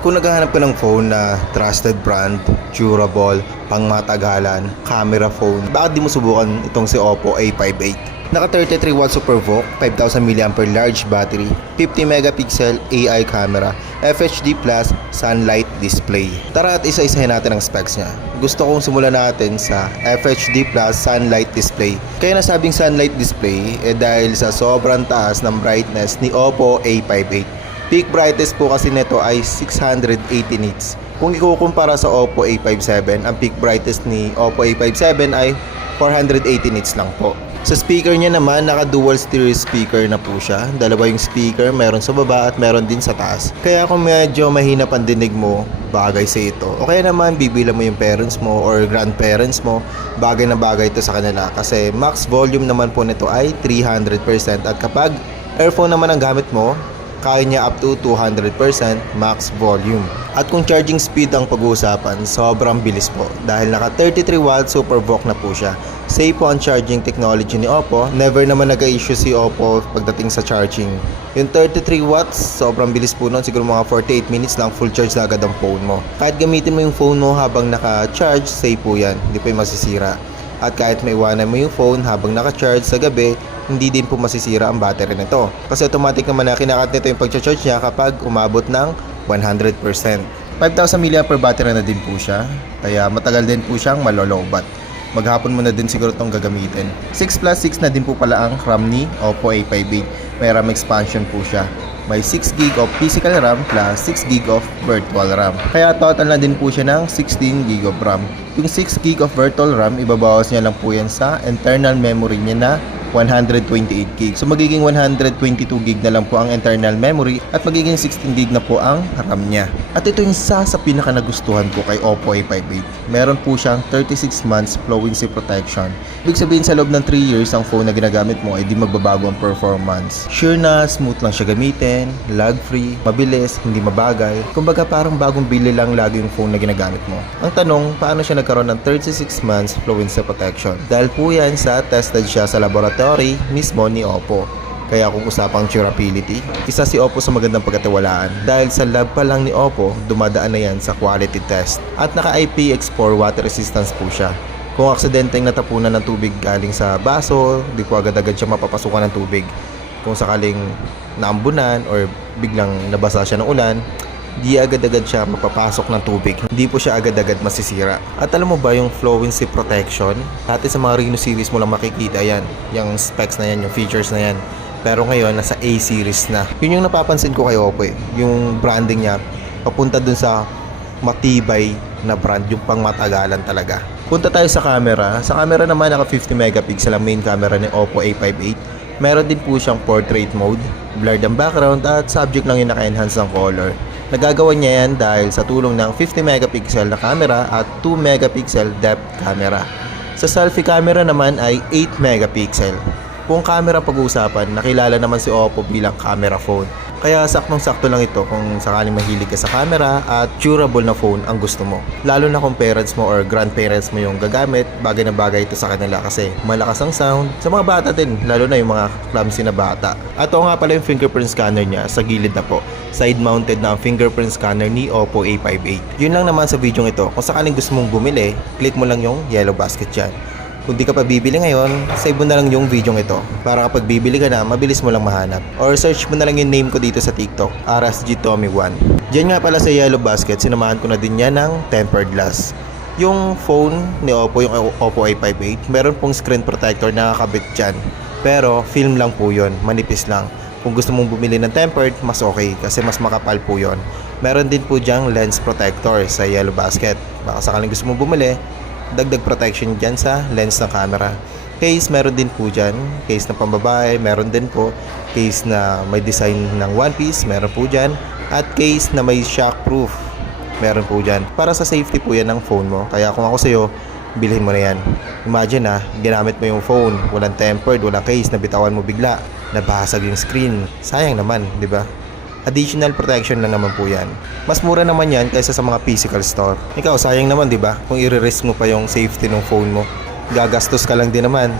Kung naghahanap ka ng phone na trusted brand, durable, pangmatagalan, camera phone, bakit di mo subukan itong si Oppo A58? Naka 33 watts Super VOOC, 5000 mAh large battery, 50 megapixel AI camera, FHD Plus sunlight display. Tara at isa-isahin natin ang specs niya. Gusto kong simulan natin sa FHD Plus sunlight display. Kaya nasabing sunlight display dahil sa sobrang taas ng brightness ni Oppo A58. Peak brightness po kasi nito ay 680 nits. Kung ikukumpara sa Oppo A57, ang peak brightness ni Oppo A57 ay 480 nits lang po. Sa speaker niya naman, naka dual stereo speaker na po siya. Dalawa yung speaker, meron sa baba at meron din sa taas. Kaya kung medyo mahina ang dinig mo, bagay sa ito. O kaya naman, bibila mo yung parents mo or grandparents mo, bagay na bagay ito sa kanila. Kasi max volume naman po nito ay 300%. At kapag earphone naman ang gamit mo, kaya niya up to 200% max volume. At kung charging speed ang pag-uusapan, sobrang bilis po dahil naka 33 watts Super VOOC na po siya. Safe po ang charging technology ni Oppo. Never naman nag-issue si Oppo pagdating sa charging. Yung 33 watts, sobrang bilis po nun. Siguro mga 48 minutes lang full charge na agad ang phone mo. Kahit gamitin mo yung phone mo habang naka-charge, safe po yan. Hindi po yung masisira. At kahit maiwanan mo yung phone habang naka-charge sa gabi, hindi din po masisira ang battery nito. Kasi automatic naman na kinakat nito yung pag-charge niya kapag umabot ng 100%. 5,000 mAh battery na din po siya, kaya matagal din po siyang malolobat. Maghapon mo na din siguro itong gagamitin. 6+6 na din po pala ang RAM ni Oppo A58. May RAM expansion po siya. May 6GB of physical RAM plus 6GB of virtual RAM. Kaya total na din po siya ng 16GB of RAM. Yung 6GB of virtual RAM, ibabawas niya lang po yan sa internal memory niya na 128GB. So magiging 122GB na lang po ang internal memory at magiging 16GB na po ang RAM niya. At ito yung isa sa pinaka nagustuhan ko kay Oppo A58. Meron po siyang 36 months fluency protection. Ibig sabihin sa loob ng 3 years ang phone na ginagamit mo ay di magbabago ang performance. Sure na smooth lang siya gamitin, lag free, mabilis, hindi mabagay. Kumbaga parang bagong bili lang lagi yung phone na ginagamit mo. Ang tanong, paano siya nagkaroon ng 36 months fluency protection? Dahil po yan sa tested siya sa laboratory mismo ni Oppo. Kaya kung usapang durability, isa si Oppo sa magandang pagkatiwalaan dahil sa lab pa lang ni Oppo, dumadaan na yan sa quality test. At naka IPX4 water resistance po siya. Kung aksidenteng natapunan ng tubig galing sa baso, di po agad-agad siya mapapasukan ng tubig. Kung sakaling naambunan or biglang nabasa siya ng ulan, di agad-agad siya mapapasok ng tubig. Hindi po siya agad-agad masisira. At alam mo ba yung fluency protection? Dati sa mga Reno series mo lang makikita yan. Yung specs na yan, yung features na yan. Pero ngayon, nasa A series na. Yun yung napapansin ko kay Oppo eh. Yung branding niya, papunta dun sa matibay na brand, yung pangmatagalan talaga. Punta tayo sa camera. Sa camera naman, naka 50 megapixel ang main camera ni Oppo A58. Meron din po siyang portrait mode, blurred ang background at subject lang yung naka-enhance ng color. Nagagawa niya yan dahil sa tulong ng 50 megapixel na camera at 2 megapixel depth camera. Sa selfie camera naman ay 8 megapixel. Kung camera pag-uusapan, nakilala naman si Oppo bilang camera phone. Kaya saktong-sakto lang ito kung sakaling mahilig ka sa camera at durable na phone ang gusto mo. Lalo na kung parents mo or grandparents mo yung gagamit, bagay na bagay ito sa kanila kasi malakas ang sound. Sa mga bata din, lalo na yung mga clumsy na bata. At ito nga pala yung fingerprint scanner niya sa gilid na po. Side-mounted na ang fingerprint scanner ni Oppo A58. Yun lang naman sa video ito. Kung sakaling gusto mong bumili, click mo lang yung yellow basket dyan. Kung di ka pa bibili ngayon, save mo na lang yung video ito para kapag bibili ka na, mabilis mo lang mahanap. Or search mo na lang yung name ko dito sa TikTok, RSGTommy1. Diyan nga pala sa yellow basket, sinamahan ko na din yan ng tempered glass. Yung phone ni Oppo, yung Oppo A58, meron pong screen protector na nakakabit dyan. Pero film lang po yun, manipis lang. Kung gusto mong bumili ng tempered, mas okay kasi mas makapal po yun. Meron din po dyang lens protector sa yellow basket. Baka sakaling gusto mong bumili, dagdag protection dyan sa lens ng camera. Case, meron din po dyan. Case na pambabae, meron din po. Case na may design ng one piece, meron po dyan. At case na may shockproof, meron po dyan. Para sa safety po yan ng phone mo. Kaya kung ako sa'yo, bilhin mo na yan. Imagine ginamit mo yung phone, walang tempered, walang case, nabitawan mo bigla, nabasag yung screen. Sayang naman, di ba? Additional protection lang naman po yan. Mas mura naman yan kaysa sa mga physical store. Ikaw, sayang naman, di ba? Kung i-risk mo pa yung safety ng phone mo, gagastos ka lang din naman.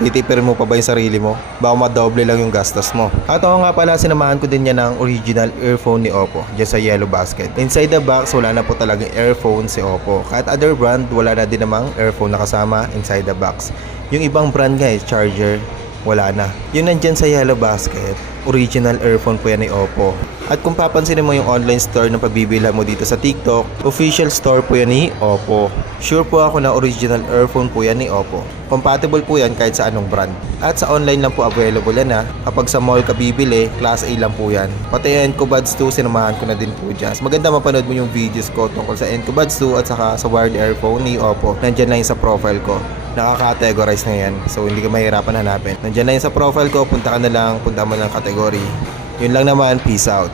Titipirin mo pa ba yung sarili mo? Baka madoble lang yung gastos mo. At ako nga pala, sinamahan ko din niya ng original earphone ni Oppo dyan sa yellow basket. Inside the box, wala na po talagang earphone si Oppo. Kahit other brand, wala na din namang earphone na kasama inside the box. Yung ibang brand nga charger, wala na. Yung nandyan sa yellow basket, original earphone po yan ni Oppo. At kung papansinin mo yung online store na pabibila mo dito sa TikTok, official store po yan ni Oppo. Sure po ako na original earphone po yan ni Oppo. Compatible po yan kahit sa anong brand. At sa online lang po available yan ha. Kapag sa mall ka bibili, class A lang po yan. Pati yung Encobuds 2, sinamahan ko na din po dyan. Maganda mapanood mo yung videos ko tungkol sa Encobuds 2 at saka sa wired earphone ni Oppo. Nandyan lang yung sa profile ko. Nakaka-categorize na yan. So hindi ka mahirapan hanapin. Nandyan lang yung sa profile ko, punta mo lang category. Yun lang naman, peace out.